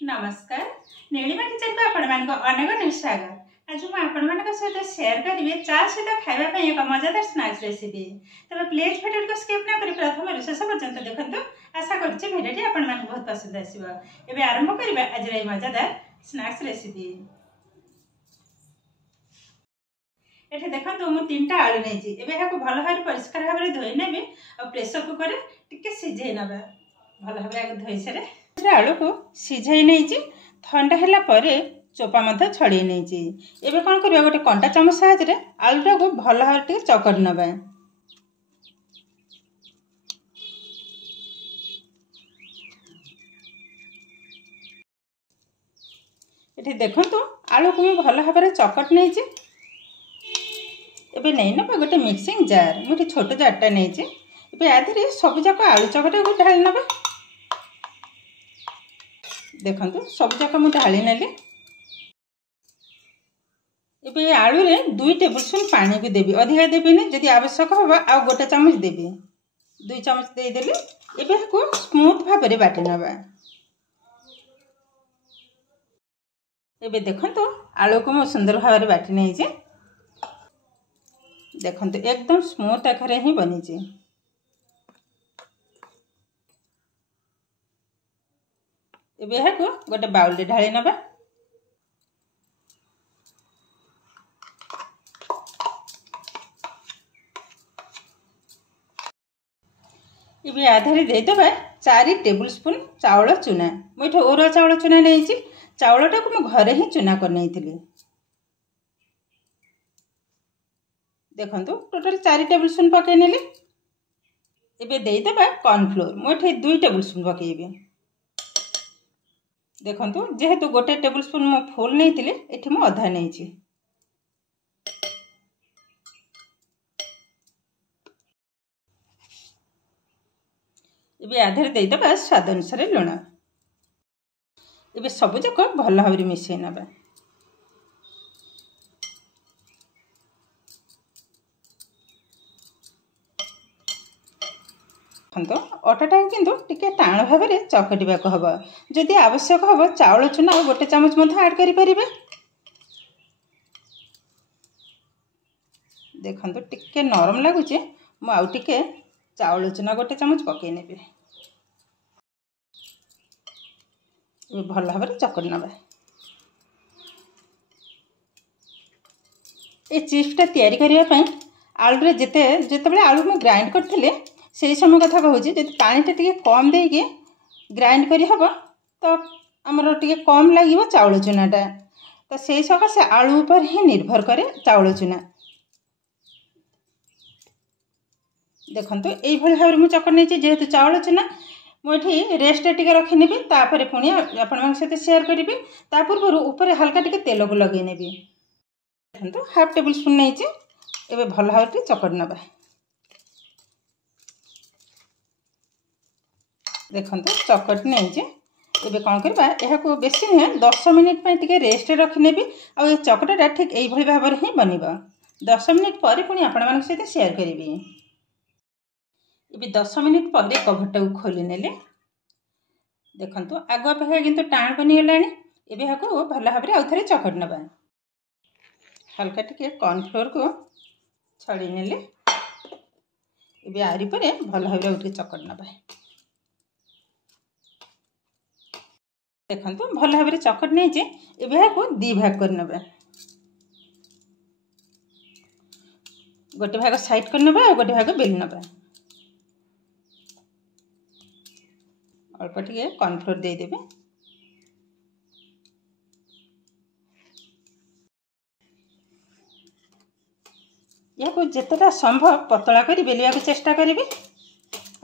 नमस्कार नीलिमा किचन को आपण अनेक स्वागत। आज मुझे सहित शेयर करी चा सहित खावाई एक मजादार स्नैक्स रेसिपी। तब प्लीज भिडियो को स्किप न करी प्रथम शेष पर्यंत देखते। आशा करुच्चे भिडियो आपण बहुत पसंद आसो। एवं आरंभ करवा आज मजादार स्नैक्स रेसिपी। ये देखो मुझे 3टा आलू नहीं भल भाव परिष्कार भाव में धोई नेबी और प्रेसर कुकर टिके सिझे ना भल भाव धोई सारे आलू को सिझाई नहीं ठंडा है चोपा छड़े नहीं। एवं कौन करवा गोटे कंटा चामच साहाय्य आलूटा को भल भाव टे चकड़ी नवा। ये देखो आलू को मुझे भल भाव चकट नहीं। एबे नहीं ना गोटे मिक्सिंग जार मुझे छोट जारटा नहीं। आधे सबुजाक आलू चकटा को ढाली नवा। देखो सबुजाक मुझे ढाली नेली। एबे आलू रे 2 टेबल स्पून पानी भी देवी। अधिका देवीनि जदि आवश्यक होबा आ गोटे चामच देवी। 2 चामच दे देली। एबे को स्मूथ भाव में बाटी नवा। एबे देखो आलू को मो सुंदर भाव में बाटी नहीं जे। देखो एकदम स्मूथ आकार ही बनी जे। एबे यह को गोटे बाउल रे ढाली नबा। एबे आधारे दे देबा 4 टेबल स्पून चावल चूना। मुझे ओरुआ चावल चूना नहीं। चावलटा को मैं घरे ही चूना कर नहीं थी। देखो टोटल 4 टेबल स्पून पकई नेली। एबे दे देबा कॉर्नफ्लोर। मुझे 2 टेबल स्पून पकईबी। देखो जेहेतु गोटे टेबल स्पून मो फुल नहीं थी एठी मो अधा नहीं। एबे आधार दे देबा स्वाद अनुसार लुण। एबे सब जाक भल भाव मिसई नबा। अटाटा किंतु टिके टाण भाव में चकटा हम। जदि आवश्यक हम चाउल चूना और गोटे चामच ऐड करें। देखो टिके नरम लगुच मुझे चाउल चूना गोटे चामच पकई ने भल भाव में चकड़ी नवा। ये चिप्सटा तैयारी करने आलू रे जिते आलू में ग्राइंड करते से समय कथा कहूँ जब पानीटा टे कम देकी ग्राइंड करी हम तो आमर टे कम लगे चाउल चूनाटा। तो से सकाशे आलू पर ही निर्भर करे चाउल चूना। देखो ये भाव में चकड़ नहीं जेहेतु चाउल चूना मुझे रेस्ट टे रखी तापर पुणी आपण सहित शेयर करी। ता पूर्व ऊपर हल्का टे तेल को लगे नेबी। देखो 1/2 टेबल स्पून नहीं। एबे भल भाव टे चकड़ नवा। देखो चकट नहीं। एबे कौन करबा यह को बेसी नुहे 10 मिनिट टे रेस्ट रखी आ चकटाटा ठीक यही भाव में ही बनब। 10 मिनिट पर पुणी आपण सहित शेयर करी। एबे 10 मिनिट पर कभरटा को खोली नेले। देखो आग अपेक्षा किंतु टाण बनीगला। एबे यह को भल भाव में आउ थे चकट नवा। हल्का टिके कॉर्नफ्लोर को छड़ी नेले। एबे आरी पर भल भाव में चकट नवा। देखो भल भाव में चकट नहीं। एबे को 2 भाग कर नवा। गोटे भाग साइड कर नवा और गोटे भाग बेल नवा। अल्प टिके कॉर्नफ्लोर दे देबे। या को जितेटा संभव पतला कर बेलिया को चेष्टा करी।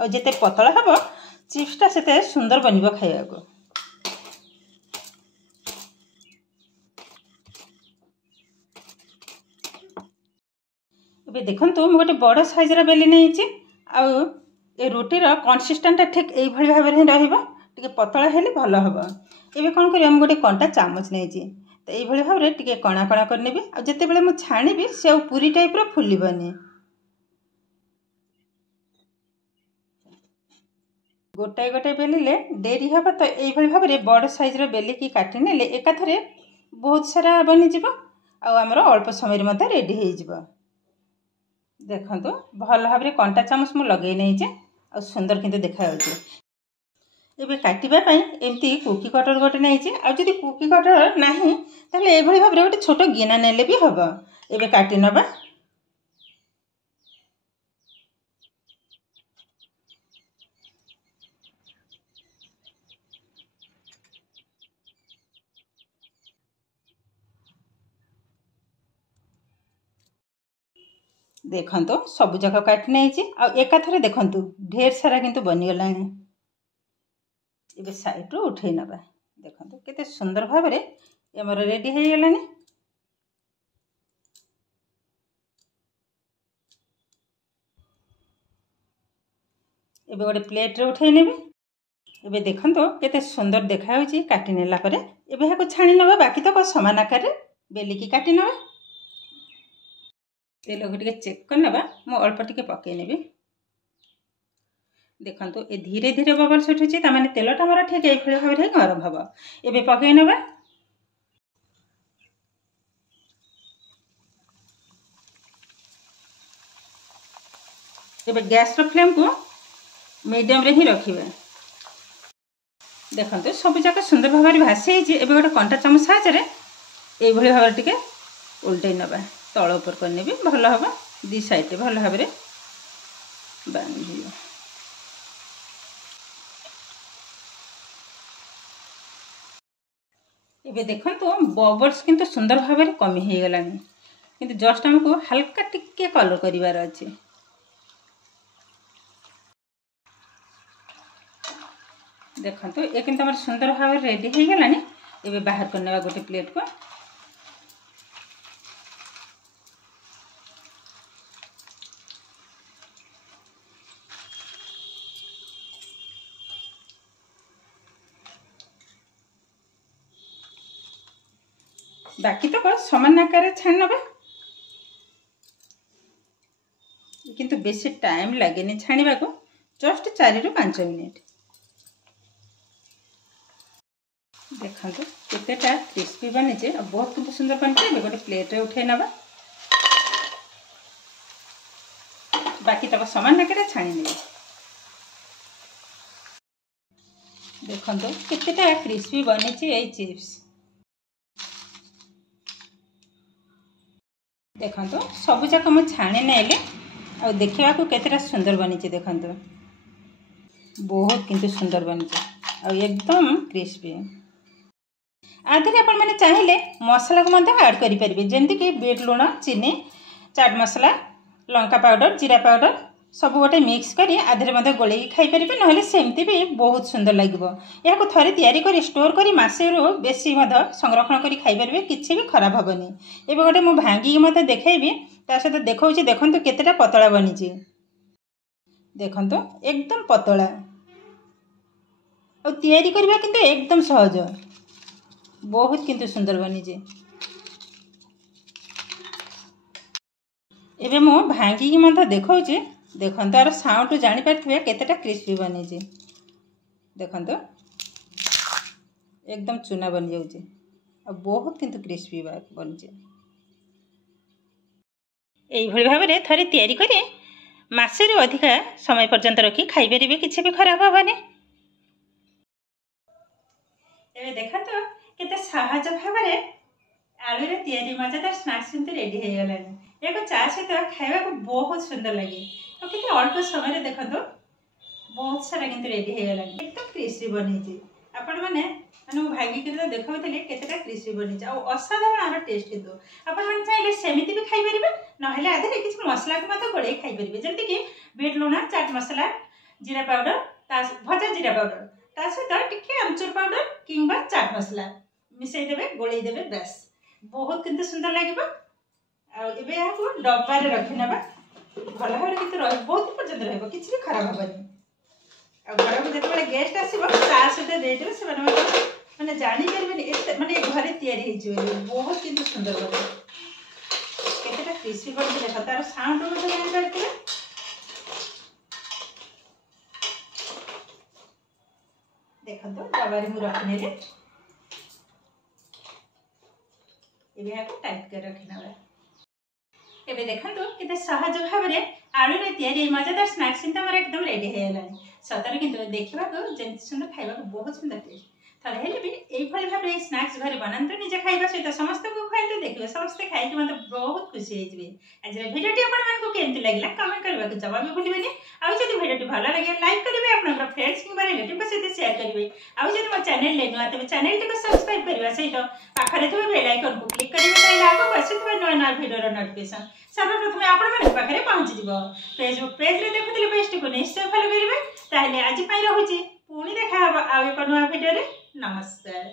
और जिते पतला हम चिप्सटा से सुंदर बनब खाया को। देखो मुझे गोटे बड़ साइजर बेली नहीं। आउ ए रुटीर कंसिस्टेंटा ठीक यही भाव में रे पतला हेले भल हम। एबे कौन कर गोटे कंटा चामच नहीं। तो ये भाव में टे कणा कणा करने आ जिते बड़े मुझे छाणी से पूरी टाइप फुलबनी। गोटाए गोटाए बेलिले डेरी हम तो यही भाव में बड़ साइज्र बेलिकी काटी नेले एकाथरे बहुत सारा बनीज आमर अल्प समय रेडी हो देखो भल भाव में कंटा चामच मुझे लगे नहीं आ सुंदर किंतु देखा एबे काटिबापी एमती कुकी कटर गोटे नहीं आदि कुकी कटर ना ये भाव में गोटे छोट गिना नेले भी हम एबे काटी नबा देखो सबु जाक काटी नहीं एकाथरे देखु ढेर सारा किंतु बनीगला साइड रू उठे नबा देखो केते सुंदर भाव में आमर रेडी हो गला एबे गोटे प्लेट रे उठे नेबी एबे देखो केते सुंदर देखा काटी नेला परे एबे हाको छाणी नबा बाकी तो समान आकार रे बेलिकी काटी नबा तेल को टिके चेक कर नबा मु अल्प टिके पकई नेबी देखो ए धीरे धीरे बबल्स उठुची ता माने तेलटा मोर ठीक एई भली भाव रे गरम हबो एबे पकई नबा एबे गैस रो फ्लेम को मीडियम रे ही रखिबे देखो सब जाक सुंदर भाव में भासी एबे गोटे कंटा चामच साहाय्य एई भली भाव टिके उल्टै नबा तल ऊपर करने भी भल हम दी साइड भल भाव में बांधी एबे देखो बबल्स किंतु सुंदर भाव में कमी हो गला किंतु जस्ट हमको हल्का टिके कलर करिवार अछि देखो ये किंतु हमर सुंदर भाव में रेडी हो गला एबे बाहर करनेबा गोटे प्लेट को बाकी तो समान आकार छाण नबा किंतु बेसी टाइम लगे छाणीबा को जस्ट 4 ରୁ 5 मिनिट देखो केतेटा क्रिस्पी बनीचे बहुत किंतु सुंदर बनी गोटे प्लेट रे उठे नबा बाकी तक समान आकार छाणी ने देखो केतेटा क्रिस्पी बनीचे ए चिप्स देखो सबु जाक मुझे छाणी नेले आ देखा केतेटा सुंदर बनीचे देखो बहुत किंतु सुंदर बनीचे आ एकदम क्रिस्पी आधे आपण मैंने चाहिए मसला को ऐड करेंगे जमती कि बीट लुण चीनी चाट मसला लंका पाउडर जीरा पाउडर सब गोटे मिक्स करी आधे गोल खाईपर ना सेमती भी बहुत सुंदर लगे यहाँ थे तैयारी कर स्टोर कर मसे बेसी संरक्षण कर खाईपर किसी भी खराब हेनी एवं गोटे मुझे भांगी मत देखी ता सहित देखा देखो केतेटा पतला बनीची देखो एकदम पतला और तैयारी करबा किंतु एकदम सहज बहुत किंतु सुंदर बनीची एबे मु भांगी मत देखा देखो तार साउंड जानी पारे केतेटा क्रिस्पी बनीची देखो एकदम चूना बनी जाऊँचे बहुत किंतु क्रिस्पी बनीचे यही भाव में थे तैयारी करें मसे अधिका समय पर्यंत रखी खाईपर किसी भी खराब हेनी ए देखा तो केते सहज भाव में आलू रे तैयारी मजेदार स्नैक्स रेडी हो गलानी एक चा सहित खावा को बहुत सुंदर लगे और कितने अल्प समय देखो बहुत सारा किंतु रेडी हो गलानी एकदम क्रिस्पी बनी आपण मैंने भांगी देखा केतेटा क्रिस्पी बनी असाधारण आर टेस्ट किंतु आपण मैंने चाहिए सेमती भी खाईपर ना आधे किसी मसला को मत गोड़े खाईपर जमती कि बीट लुण चाट मसला जीरा पाउडर भजा जीरा पाउडर ता सहित टिके आमचूर पाउडर किंबा चाट मसला मिसईदेवे गोलईदेवे बेस बहुत किंतु सुंदर लगे यहाँ डब्बा रखी नवा भल भाव में कितु बहुत पर्यटन रहा कि भी खराब हेनी घर को जो गेस्ट आसो सहित देदेवे से मैंने जापर मानने घरे या बहुत किंतु सुंदर बने केतेटा क्रिस्पी बनी देख तार साउंड जापर देखो डबारे मुझे रखिने टाइट कर रखना एबे देखो केते सहज भाव में आलू रे तैयारी मजेदार स्नैक्स एकदम रेडी हो गलानी सतरे किंतु देखा जमी सुंदर खावा बहुत सुंदर टेस्ट थोड़े हेल्ले भी यही भाव में स्नैक्स घर बनाते निजे खाଇବା सहित समस्त को खुआते देखिए समस्ते खाई मतलब बहुत खुशी होइबे आज वीडियोटी आपको केमती लगला कमेंट करबा को जवाब भूलिबेनी आ जदि वीडियोटी भलो लगे लाइक करिवे आपनकर फ्रेंड्स किबा रिलेटिव को सहित शेयर करिवे आ जदि मो चैनल ले नुआ तबे चैनल टी को सब्सक्राइब करबा सहित पाखरे थबे बेल आइकन को क्लिक करिवे ताले आगो आसीतबा नया नया वीडियो रो नोटिफिकेशन सर्वप्रथम आपण मन पाखरे पहुंच जिवो फेसबुक पेज रे देखुथिले पेज को निश्चय फॉलो करिवे ताले आज पई रहूची पुणी देखा आ एक नया वीडियो रे नमस्कार।